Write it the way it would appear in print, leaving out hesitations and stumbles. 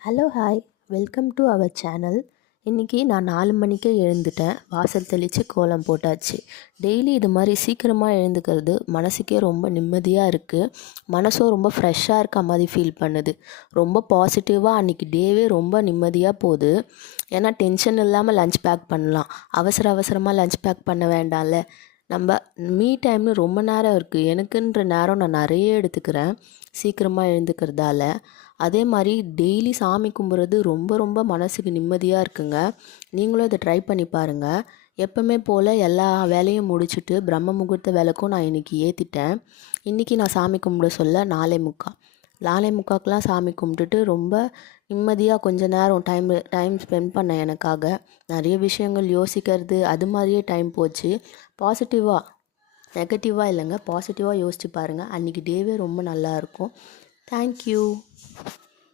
Hello hi welcome to our channel. இன்றைக்கி நான் 4 மணிக்கே எழுந்துட்டேன். வாசல் தெளித்து கோலம் போட்டாச்சு. டெய்லி இது மாதிரி சீக்கிரமாக எழுந்துக்கிறது மனசுக்கே ரொம்ப நிம்மதியாக இருக்குது. மனசும் ரொம்ப ஃப்ரெஷ்ஷாக இருக்க மாதிரி ஃபீல் பண்ணுது. ரொம்ப பாசிட்டிவாக அன்றைக்கி டேவே ரொம்ப நிம்மதியாக போகுது. ஏன்னா டென்ஷன் இல்லாமல் லஞ்ச் பேக் பண்ணலாம். அவசரமாக லஞ்ச் பேக் பண்ண வேண்டாம்ல. நம்ம மீ டைம்னு ரொம்ப நேரம் இருக்குது. எனக்குன்ற நேரம் நான் நிறைய எடுத்துக்கிறேன் சீக்கிரமாக எழுந்துக்கிறதால. அதே மாதிரி டெய்லி சாமி கும்பிட்றது ரொம்ப ரொம்ப மனசுக்கு நிம்மதியாக இருக்குங்க. நீங்களும் இதை ட்ரை பண்ணி பாருங்கள். எப்பவுமே போல் எல்லா வேலையும் முடிச்சுட்டு பிரம்ம முகூர்த்த விளக்கும் நான் இன்றைக்கி ஏற்றிட்டேன். இன்றைக்கி நான் சாமி கும்பிட சொல்ல 4:45 சாமி கும்பிட்டுட்டு ரொம்ப நிம்மதியாக கொஞ்ச நேரம் டைம் ஸ்பெண்ட் பண்ணேன். எனக்காக நிறைய விஷயங்கள் யோசிக்கிறது அது மாதிரியே டைம் போச்சு. பாசிட்டிவாக நெகட்டிவாக இல்லைங்க, பாசிட்டிவாக யோசிச்சு பாருங்கள். அன்றைக்கி டேவே ரொம்ப நல்லாயிருக்கும். தேங்க்யூ.